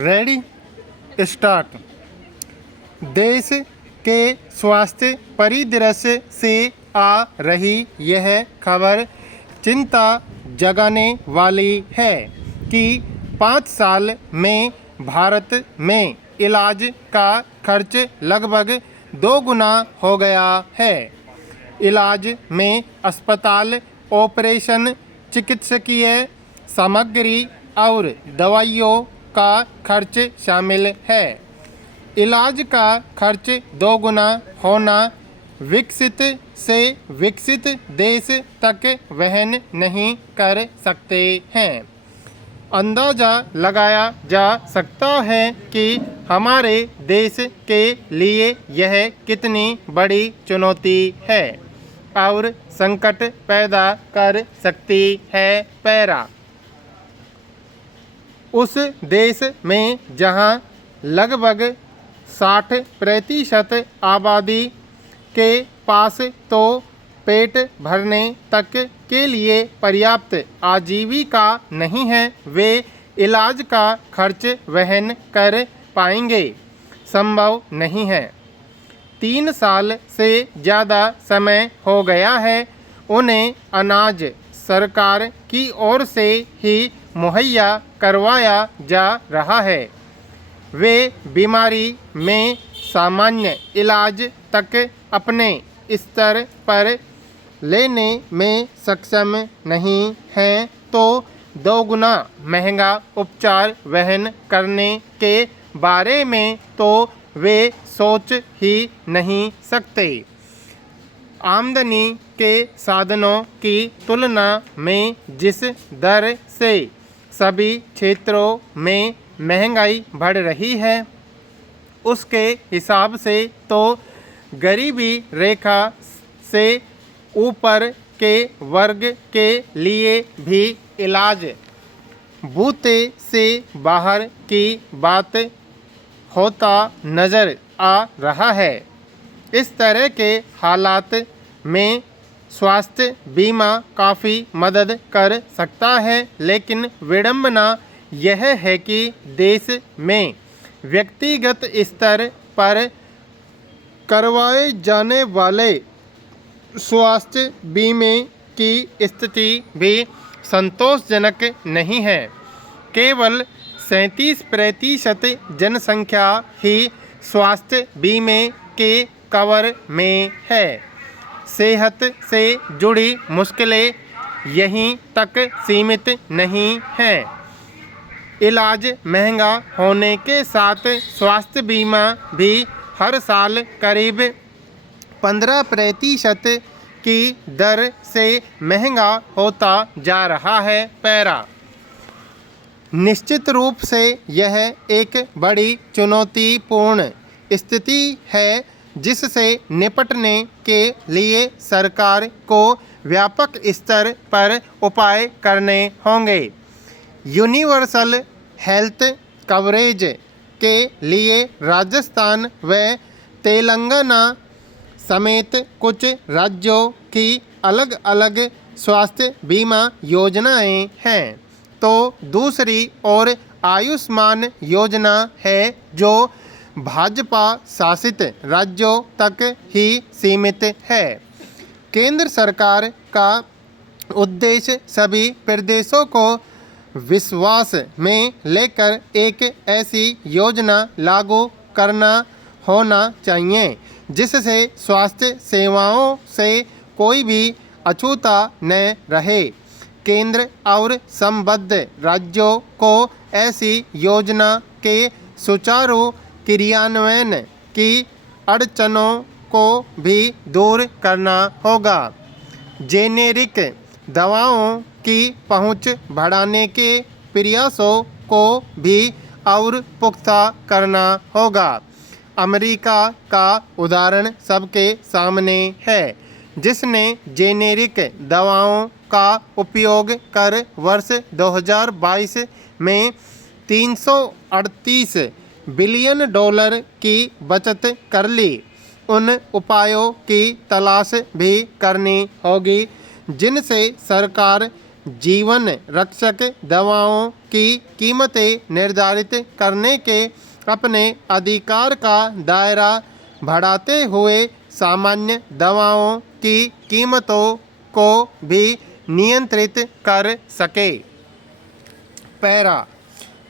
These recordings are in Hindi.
Ready start. देश के स्वास्थ्य परिदृश्य से आ रही यह खबर चिंता जगाने वाली है कि 5 साल में भारत में इलाज का खर्च लगभग 2 गुना हो गया है। इलाज में अस्पताल, ऑपरेशन, चिकित्सकीय सामग्री और दवाइयों का खर्च शामिल है। इलाज का खर्च 2 गुना होना विकसित से विकसित देश तक वहन नहीं कर सकते हैं। अंदाज़ा लगाया जा सकता है कि हमारे देश के लिए यह कितनी बड़ी चुनौती है और संकट पैदा कर सकती है। पैरा उस देश में जहां लगभग 60% आबादी के पास तो पेट भरने तक के लिए पर्याप्त आजीविका नहीं है, वे इलाज का खर्च वहन कर पाएंगे संभव नहीं है। 3 साल से ज़्यादा समय हो गया है उन्हें अनाज सरकार की ओर से ही मुहैया करवाया जा रहा है। वे बीमारी में सामान्य इलाज तक अपने स्तर पर लेने में सक्षम नहीं हैं, तो 2 गुना महंगा उपचार वहन करने के बारे में तो वे सोच ही नहीं सकते। आमदनी के साधनों की तुलना में जिस दर से सभी क्षेत्रों में महंगाई बढ़ रही है, उसके हिसाब से तो गरीबी रेखा से ऊपर के वर्ग के लिए भी इलाज बूते से बाहर की बात होता नज़र आ रहा है। इस तरह के हालात में स्वास्थ्य बीमा काफ़ी मदद कर सकता है, लेकिन विडंबना यह है कि देश में व्यक्तिगत स्तर पर करवाए जाने वाले स्वास्थ्य बीमे की स्थिति भी संतोषजनक नहीं है। केवल 37% जनसंख्या ही स्वास्थ्य बीमे के कवर में है। सेहत से जुड़ी मुश्किलें यहीं तक सीमित नहीं हैं। इलाज महंगा होने के साथ स्वास्थ्य बीमा भी हर साल करीब 15% की दर से महंगा होता जा रहा है। पैरा निश्चित रूप से यह एक बड़ी चुनौतीपूर्ण स्थिति है जिससे निपटने के लिए सरकार को व्यापक स्तर पर उपाय करने होंगे। यूनिवर्सल हेल्थ कवरेज के लिए राजस्थान व तेलंगाना समेत कुछ राज्यों की अलग अलग स्वास्थ्य बीमा योजनाएं हैं, तो दूसरी ओर आयुष्मान योजना है जो भाजपा शासित राज्यों तक ही सीमित है। केंद्र सरकार का उद्देश्य सभी प्रदेशों को विश्वास में लेकर एक ऐसी योजना लागू करना होना चाहिए जिससे स्वास्थ्य सेवाओं से कोई भी अछूता न रहे। केंद्र और संबद्ध राज्यों को ऐसी योजना के सुचारू क्रियान्वयन की अड़चनों को भी दूर करना होगा। जेनेरिक दवाओं की पहुंच बढ़ाने के प्रयासों को भी और पुख्ता करना होगा। अमेरिका का उदाहरण सबके सामने है, जिसने जेनेरिक दवाओं का उपयोग कर वर्ष 2022 में $338 बिलियन की बचत कर ली। उन उपायों की तलाश भी करनी होगी जिनसे सरकार जीवन रक्षक दवाओं की कीमतें निर्धारित करने के अपने अधिकार का दायरा बढ़ाते हुए सामान्य दवाओं की कीमतों को भी नियंत्रित कर सके। पैरा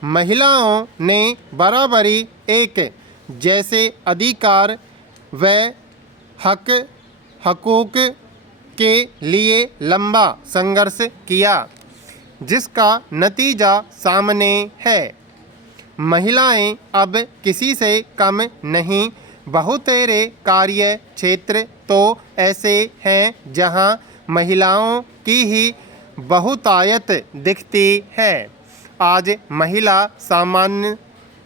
महिलाओं ने बराबरी एक जैसे अधिकार व हकूक़ के लिए लंबा संघर्ष किया, जिसका नतीजा सामने है। महिलाएं अब किसी से कम नहीं। बहुतेरे कार्य क्षेत्र तो ऐसे हैं जहां महिलाओं की ही बहुतायत दिखती है। आज महिला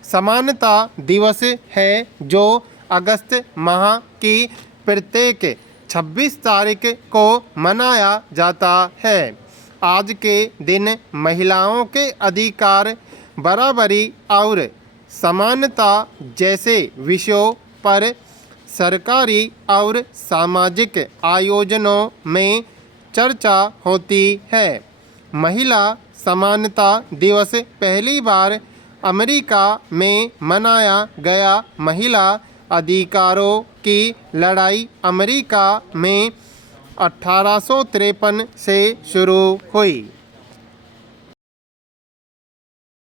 समानता दिवस है, जो अगस्त माह की प्रत्येक 26 तारीख को मनाया जाता है। आज के दिन महिलाओं के अधिकार, बराबरी और समानता जैसे विषयों पर सरकारी और सामाजिक आयोजनों में चर्चा होती है। महिला समानता दिवस पहली बार अमेरिका में मनाया गया। महिला अधिकारों की लड़ाई अमेरिका में 1853 से शुरू हुई।